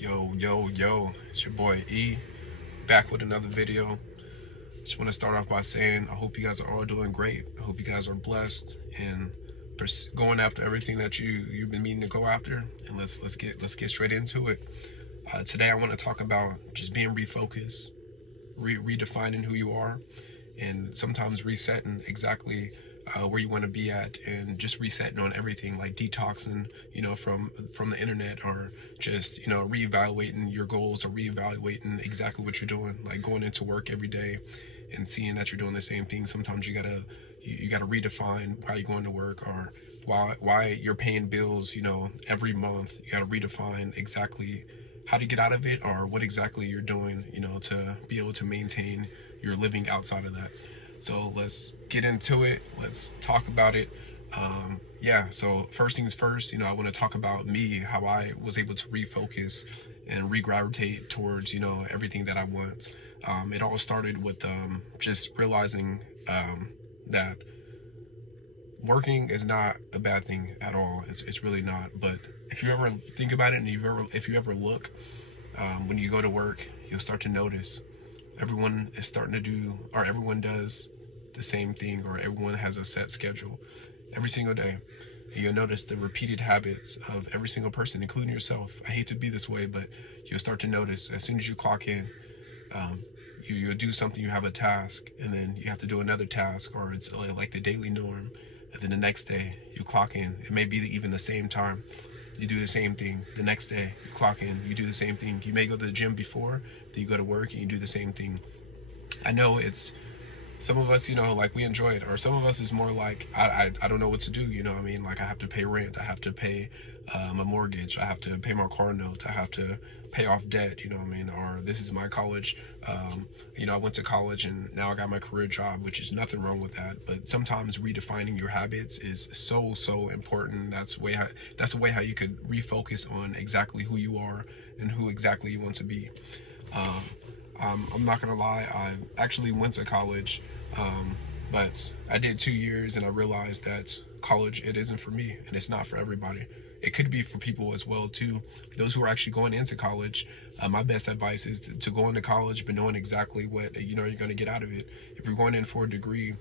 Yo, it's your boy E, back with another video. Just want to start off by saying I hope you guys are all doing great. I hope you guys are blessed and going after everything that you've been meaning to go after. And let's get straight into it. Today I want to talk about just being refocused, redefining who you are, and sometimes resetting exactly where you want to be at, and just resetting on everything, like detoxing, from the internet, or just reevaluating your goals, or reevaluating exactly what you're doing, like going into work every day and seeing that you're doing the same thing. Sometimes you gotta redefine why you're going to work, or why you're paying bills, every month. You gotta redefine exactly how to get out of it, or what exactly you're doing, to be able to maintain your living outside of that. So let's get into it. Let's talk about it. So first things first, I want to talk about me, how I was able to refocus and regravitate towards, everything that I want. It all started with just realizing that working is not a bad thing at all. It's really not. But if you ever think about it, and if you ever look, when you go to work, you'll start to notice everyone is starting to do, or everyone does the same thing, or everyone has a set schedule every single day. And you'll notice the repeated habits of every single person, including yourself. I hate to be this way, but you'll start to notice as soon as you clock in, you'll do something, you have a task, and then you have to do another task, or it's like the daily norm. And then the next day you clock in, it may be even the same time, you do the same thing. The next day you clock in, you do the same thing. You may go to the gym before, then you go to work and you do the same thing. I know it's some of us, like, we enjoy it, or some of us is more like, I don't know what to do, what I mean? Like, I have to pay rent, I have to pay my mortgage, I have to pay my car note, I have to pay off debt, what I mean? Or this is my college. I went to college and now I got my career job, which is nothing wrong with that. But sometimes redefining your habits is so important. That's a way how you could refocus on exactly who you are and who exactly you want to be. um, I'm not gonna lie, I actually went to college, but I did 2 years and I realized that college, it isn't for me, and it's not for everybody. It could be for people as well too. Those who are actually going into college, my best advice is to go into college, but knowing exactly what you're going to get out of it. If you're going in for a degree,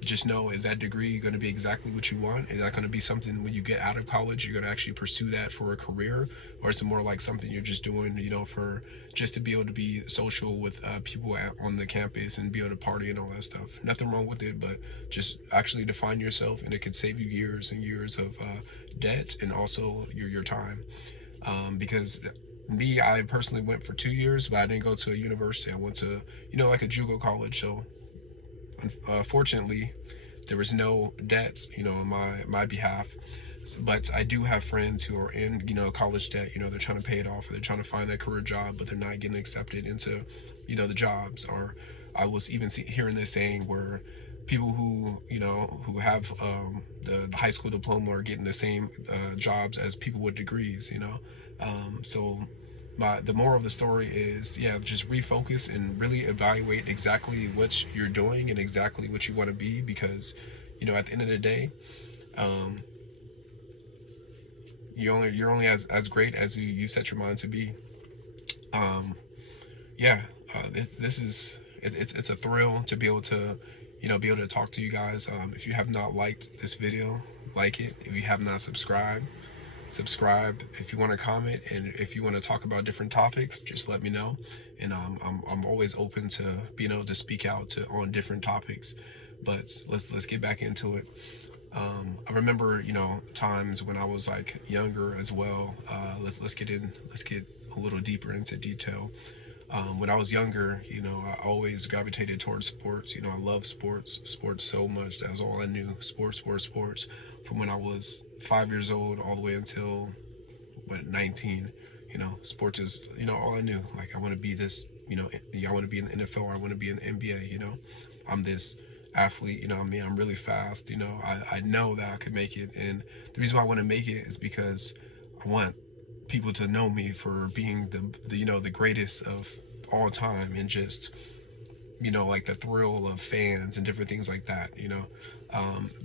just know, is that degree going to be exactly what you want? Is that going to be something when you get out of college you're going to actually pursue that for a career, or is it more like something you're just doing, for just to be able to be social with people on the campus and be able to party and all that stuff? Nothing wrong with it, but just actually define yourself, and it could save you years and years of debt, and also your time. Because me, I personally went for 2 years, but I didn't go to a university. I went to, like a JUCO college. So fortunately, there was no debts, on my behalf. But I do have friends who are in, college debt. They're trying to pay it off, or they're trying to find that career job, but they're not getting accepted into, the jobs. Or I was even hearing this saying where people who have the high school diploma are getting the same jobs as people with degrees. So the moral of the story is, yeah, just refocus and really evaluate exactly what you're doing and exactly what you want to be, because at the end of the day, um, you're only as great as you set your mind to be. um, yeah, this is it's a thrill to be able to be able to talk to you guys. If you have not liked this video, like it. If you have not subscribe. If you want to comment, and if you want to talk about different topics, just let me know. And I'm always open to being able to speak out on different topics. But let's get back into it. I remember, times when I was like younger as well. Let's get a little deeper into detail. When I was younger, I always gravitated towards sports. I love sports so much. That's all I knew. Sports. From when I was 5 years old all the way until 19. Sports is all I knew. Like, I want to be this. I want to be in the NFL, or I want to be in the NBA. I'm this athlete. I'm really fast. I know that I could make it, and the reason why I want to make it is because I want people to know me for being the greatest of all time, and just like the thrill of fans and different things like that.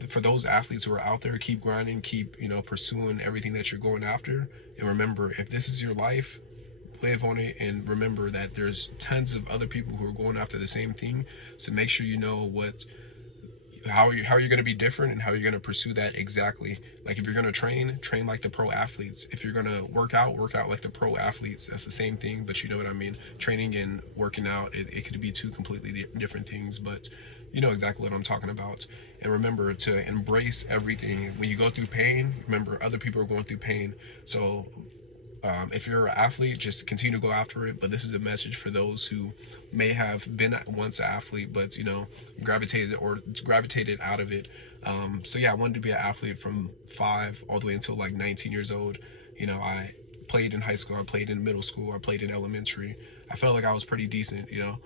For those athletes who are out there, keep grinding, keep pursuing everything that you're going after, and remember, if this is your life, live on it, and remember that there's tons of other people who are going after the same thing. So make sure you know what how you're going to be different and how you're going to pursue that exactly. Like if you're going to train like the pro athletes. If you're going to work out like the pro athletes. That's the same thing, but you know what I mean. Training and working out, it could be two completely different things, but you know exactly what I'm talking about. And remember to embrace everything. When you go through pain, remember other people are going through pain. So if you're an athlete, just continue to go after it. But this is a message for those who may have been once an athlete, but you know, gravitated out of it. So yeah, I wanted to be an athlete from 5 all the way until like 19 years old. You know, I played in high school, I played in middle school, I played in elementary. I felt like I was pretty decent, you know.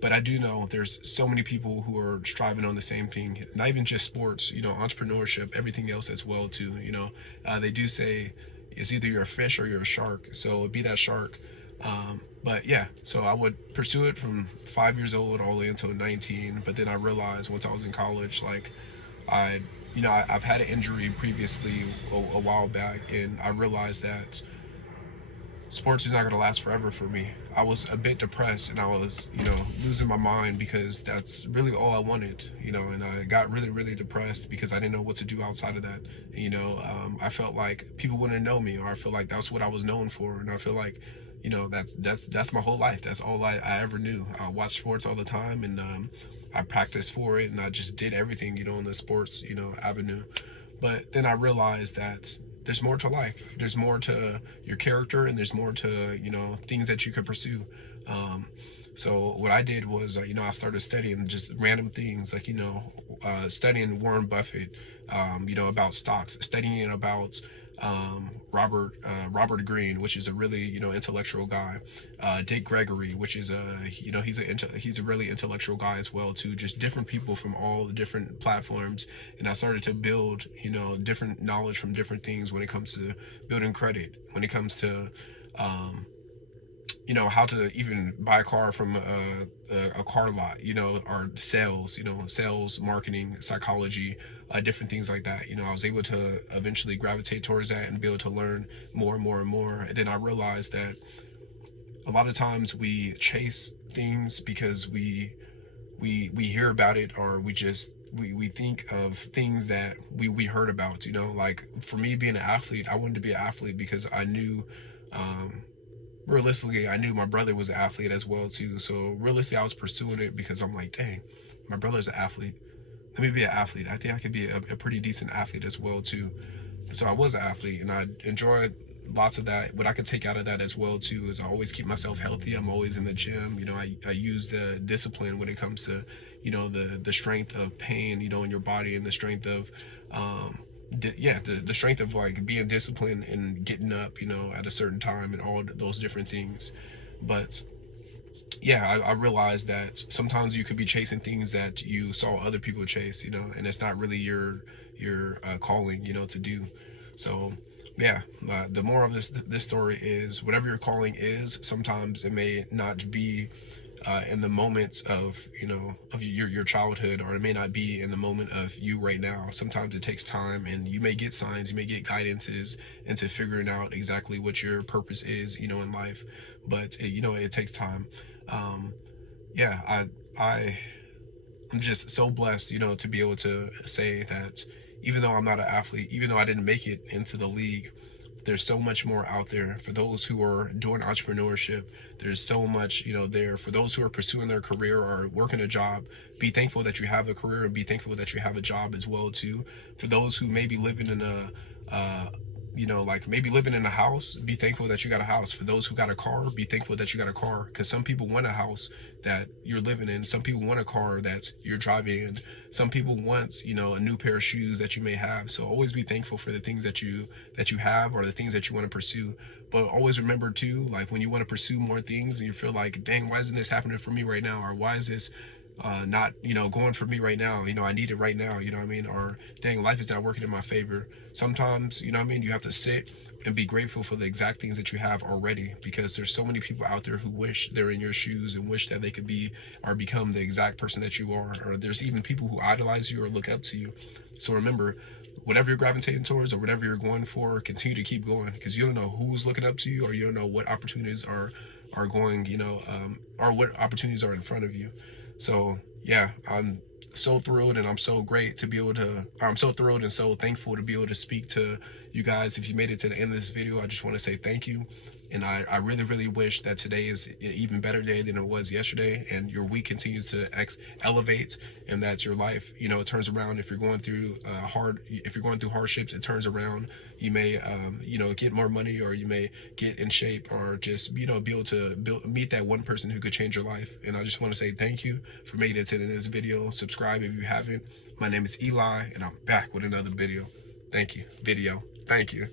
But I do know there's so many people who are striving on the same thing. Not even just sports, you know, entrepreneurship, everything else as well too. You know, they do say it's either you're a fish or you're a shark. So be that shark. But yeah, so I would pursue it from 5 years old all the way until 19. But then I realized once I was in college, like I, you know, I've had an injury previously a while back, and I realized that sports is not going to last forever for me. I was a bit depressed and I was, you know, losing my mind because that's really all I wanted, you know, and I got really, really depressed because I didn't know what to do outside of that. You know, I felt like people wouldn't know me, or I feel like that's what I was known for. And I feel like, you know, that's my whole life. That's all I ever knew. I watched sports all the time, and I practiced for it, and I just did everything, you know, in the sports, you know, avenue. But then I realized that there's more to life. There's more to your character, and there's more to, you know, things that you could pursue. Um, so what I did was, you know, I started studying just random things, like, you know, studying Warren Buffett, you know, about stocks, studying about Robert Greene, which is a really, you know, intellectual guy. Dick Gregory, which is a, you know, he's a really intellectual guy as well too. Just different people from all the different platforms, and I started to build, you know, different knowledge from different things when it comes to building credit, when it comes to um, you know, how to even buy a car from a car lot, you know, or sales, you know, sales, marketing, psychology, different things like that. You know, I was able to eventually gravitate towards that and be able to learn more and more and more. And then I realized that a lot of times we chase things because we hear about it, or we think of things that we heard about, you know. Like for me being an athlete, I wanted to be an athlete because I knew um, realistically, I knew my brother was an athlete as well too. So realistically, I was pursuing it because I'm like, dang, my brother's an athlete. Let me be an athlete. I think I could be a pretty decent athlete as well too. So I was an athlete, and I enjoyed lots of that. What I could take out of that as well too is I always keep myself healthy. I'm always in the gym. You know, I use the discipline when it comes to, you know, the strength of pain, you know, in your body, and the strength of yeah, the strength of like being disciplined and getting up, you know, at a certain time, and all those different things. But yeah, I realized that sometimes you could be chasing things that you saw other people chase, you know, and it's not really your calling, you know, to do. So yeah, the moral of this story is whatever your calling is, sometimes it may not be in the moments of, you know, of your childhood, or it may not be in the moment of you right now. Sometimes it takes time, and you may get signs, you may get guidances into figuring out exactly what your purpose is, you know, in life. But you know, it takes time. um, yeah, I'm just so blessed, you know, to be able to say that even though I'm not an athlete, even though I didn't make it into the league, there's so much more out there for those who are doing entrepreneurship. There's so much, you know, there for those who are pursuing their career or working a job. Be thankful that you have a career, and be thankful that you have a job as well too. For those who may be living in a you know, like maybe living in a house, be thankful that you got a house. For those who got a car, be thankful that you got a car, because some people want a house that you're living in, some people want a car that you're driving in, some people want, you know, a new pair of shoes that you may have. So always be thankful for the things that you have, or the things that you want to pursue. But always remember too, like when you want to pursue more things and you feel like, dang, why isn't this happening for me right now, or why is this not, you know, going for me right now, you know, I need it right now, you know what I mean, or dang, life is not working in my favor. Sometimes, you know what I mean, you have to sit and be grateful for the exact things that you have already, because there's so many people out there who wish they're in your shoes and wish that they could be or become the exact person that you are, or there's even people who idolize you or look up to you. So remember, whatever you're gravitating towards or whatever you're going for, continue to keep going, because you don't know who's looking up to you, or you don't know what opportunities are going, or what opportunities are in front of you. So yeah, I'm so thrilled, and I'm so great to be able to. I'm so thrilled and so thankful to be able to speak to you guys. If you made it to the end of this video, I just want to say thank you. And I really, really wish that today is an even better day than it was yesterday, and your week continues to elevate, and that your life, it turns around. If you're going through if you're going through hardships, it turns around. You may, get more money, or you may get in shape, or just, be able to meet that one person who could change your life. And I just want to say thank you for making it to this video. Subscribe if you haven't. My name is Eli, and I'm back with another video. Thank you. Thank you.